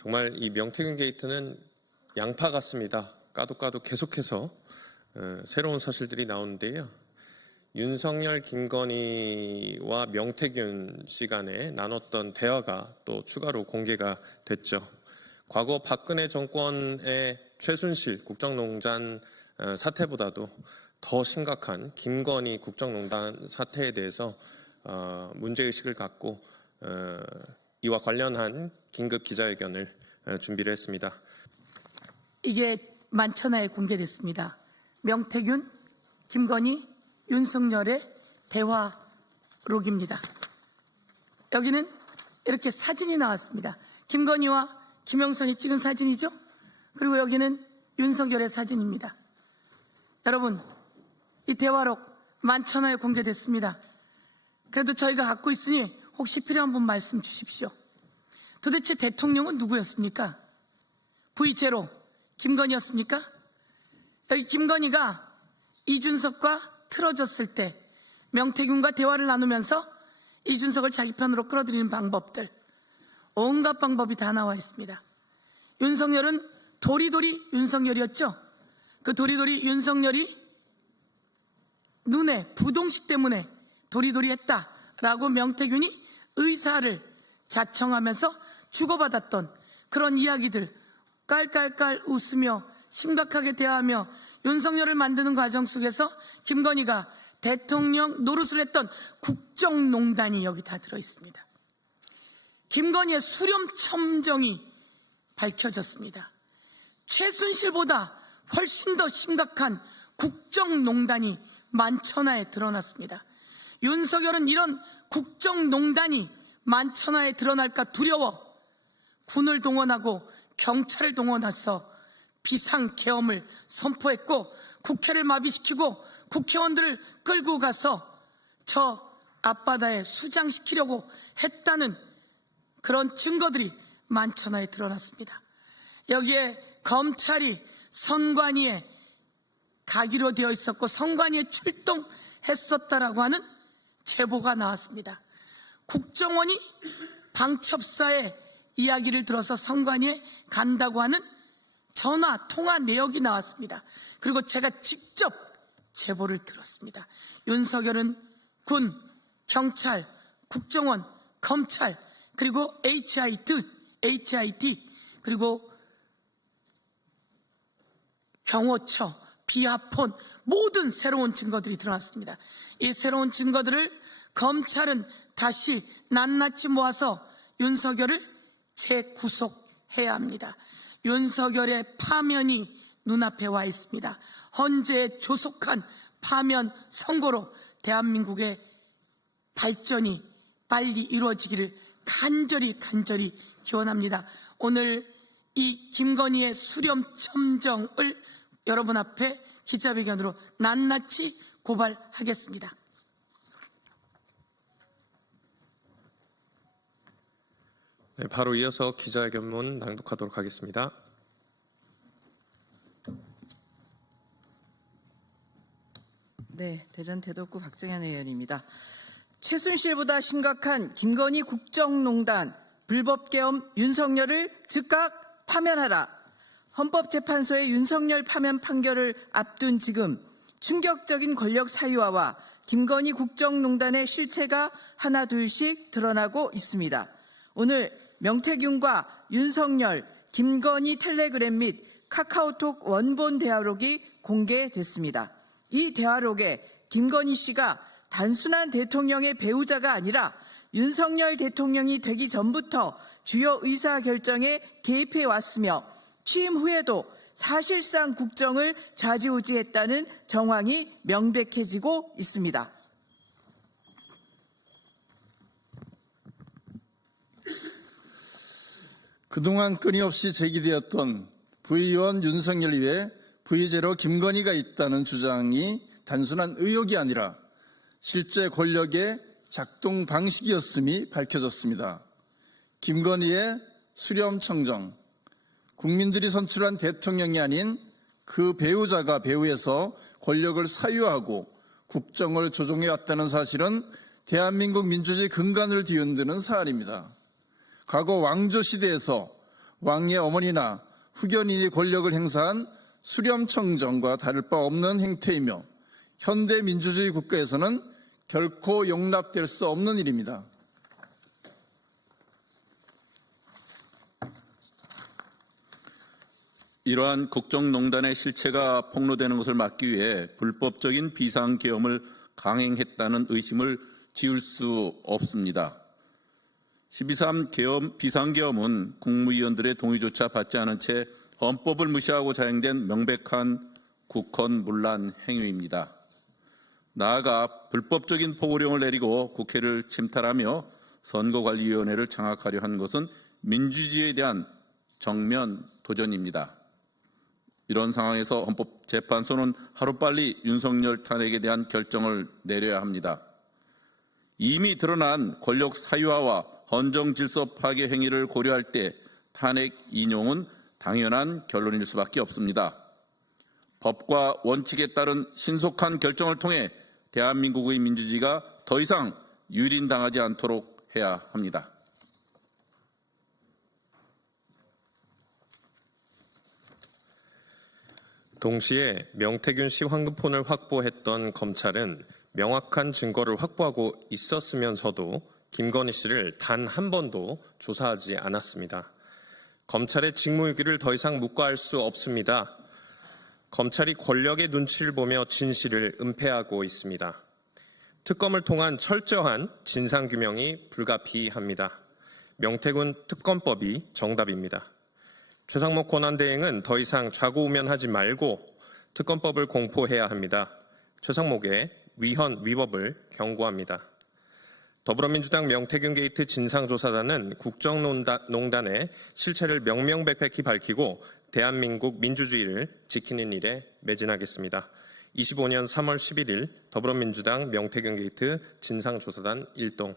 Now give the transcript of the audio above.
정말 이 명태균 게이트는 양파 같습니다. 까도 계속해서 새로운 사실들이 나오는데요. 윤석열, 김건희와 명태균 씨 간에 나눴던 대화가 또 추가로 공개가 됐죠. 과거 박근혜 정권의 최순실 국정농단 사태보다도 더 심각한 김건희 국정농단 사태에 대해서 문제의식을 갖고 이와 관련한 긴급 기자회견을 준비를 했습니다. 이게 만천하에 공개됐습니다. 명태균, 김건희, 윤석열의 대화록입니다. 여기는 이렇게 사진이 나왔습니다. 김건희와 김영선이 찍은 사진이죠. 그리고 여기는 윤석열의 사진입니다. 여러분, 이 대화록 만천하에 공개됐습니다. 그래도 저희가 갖고 있으니 혹시 필요한 분 말씀 주십시오. 도대체 대통령은 누구였습니까? V0 김건희였습니까? 여기 김건희가 이준석과 틀어졌을 때 명태균과 대화를 나누면서 이준석을 자기 편으로 끌어들이는 방법들, 온갖 방법이 다 나와 있습니다. 윤석열은 도리도리 윤석열이었죠. 그 도리도리 윤석열이 눈에 부동식 때문에 도리도리 했다라고 명태균이 의사를 자청하면서 주고받았던 그런 이야기들, 깔깔깔 웃으며 심각하게 대화하며 윤석열을 만드는 과정 속에서 김건희가 대통령 노릇을 했던 국정농단이 여기 다 들어있습니다. 김건희의 수렴첨정이 밝혀졌습니다. 최순실보다 훨씬 더 심각한 국정농단이 만천하에 드러났습니다. 윤석열은 이런 국정농단이 만천하에 드러날까 두려워 군을 동원하고 경찰을 동원해서 비상계엄을 선포했고 국회를 마비시키고 국회의원들을 끌고 가서 저 앞바다에 수장시키려고 했다는 그런 증거들이 만천하에 드러났습니다. 여기에 검찰이 선관위에 가기로 되어 있었고 선관위에 출동했었다라고 하는 제보가 나왔습니다. 국정원이 방첩사의 이야기를 들어서 선관위에 간다고 하는 전화, 통화 내역이 나왔습니다. 그리고 제가 직접 제보를 들었습니다. 윤석열은 군, 경찰, 국정원, 검찰, 그리고 HIT, 그리고 경호처, 비하폰, 모든 새로운 증거들이 드러났습니다. 이 새로운 증거들을 검찰은 다시 낱낱이 모아서 윤석열을 재구속해야 합니다. 윤석열의 파면이 눈앞에 와 있습니다. 헌재의 조속한 파면 선고로 대한민국의 발전이 빨리 이루어지기를 간절히 기원합니다. 오늘 이 김건희의 수렴첨정을 여러분 앞에 기자회견으로 낱낱이 고발하겠습니다. 네, 바로 이어서 기자회견문 낭독하도록 하겠습니다. 네, 대전 대덕구 박정현 의원입니다. 최순실보다 심각한 김건희 국정농단 불법계엄 윤석열을 즉각 파면하라. 헌법재판소의 윤석열 파면 판결을 앞둔 지금 충격적인 권력 사유화와 김건희 국정농단의 실체가 하나둘씩 드러나고 있습니다. 오늘 명태균과 윤석열, 김건희 텔레그램 및 카카오톡 원본 대화록이 공개됐습니다. 이 대화록에 김건희 씨가 단순한 대통령의 배우자가 아니라 윤석열 대통령이 되기 전부터 주요 의사결정에 개입해 왔으며 취임 후에도 사실상 국정을 좌지우지했다는 정황이 명백해지고 있습니다. 그동안 끊임없이 제기되었던 V1 윤석열 위에 V0 김건희가 있다는 주장이 단순한 의혹이 아니라 실제 권력의 작동 방식이었음이 밝혀졌습니다. 김건희의 수렴청정, 국민들이 선출한 대통령이 아닌 그 배우자가 배후에서 권력을 사유하고 국정을 조종해왔다는 사실은 대한민국 민주주의 근간을 뒤흔드는 사안입니다. 과거 왕조 시대에서 왕의 어머니나 후견인이 권력을 행사한 수렴청정과 다를 바 없는 행태이며 현대 민주주의 국가에서는 결코 용납될 수 없는 일입니다. 이러한 국정농단의 실체가 폭로되는 것을 막기 위해 불법적인 비상계엄을 강행했다는 의심을 지울 수 없습니다. 12.3 비상계엄은 국무위원들의 동의조차 받지 않은 채 헌법을 무시하고 자행된 명백한 국헌문란 행위입니다. 나아가 불법적인 포고령을 내리고 국회를 침탈하며 선거관리위원회를 장악하려 한 것은 민주주의에 대한 정면 도전입니다. 이런 상황에서 헌법재판소는 하루빨리 윤석열 탄핵에 대한 결정을 내려야 합니다. 이미 드러난 권력 사유화와 헌정 질서 파괴 행위를 고려할 때 탄핵 인용은 당연한 결론일 수밖에 없습니다. 법과 원칙에 따른 신속한 결정을 통해 대한민국의 민주주의가 더 이상 유린당하지 않도록 해야 합니다. 동시에 명태균 씨 황금폰을 확보했던 검찰은 명확한 증거를 확보하고 있었으면서도 김건희 씨를 단 한 번도 조사하지 않았습니다. 검찰의 직무유기를 더 이상 묵과할 수 없습니다. 검찰이 권력의 눈치를 보며 진실을 은폐하고 있습니다. 특검을 통한 철저한 진상규명이 불가피합니다. 명태균 특검법이 정답입니다. 최상목 권한대행은 더 이상 좌고우면하지 말고 특검법을 공포해야 합니다. 최상목의 위헌 위법을 경고합니다. 더불어민주당 명태균 게이트 진상조사단은 국정농단의 실체를 명명백백히 밝히고 대한민국 민주주의를 지키는 일에 매진하겠습니다. 25년 3월 11일 더불어민주당 명태균 게이트 진상조사단 1동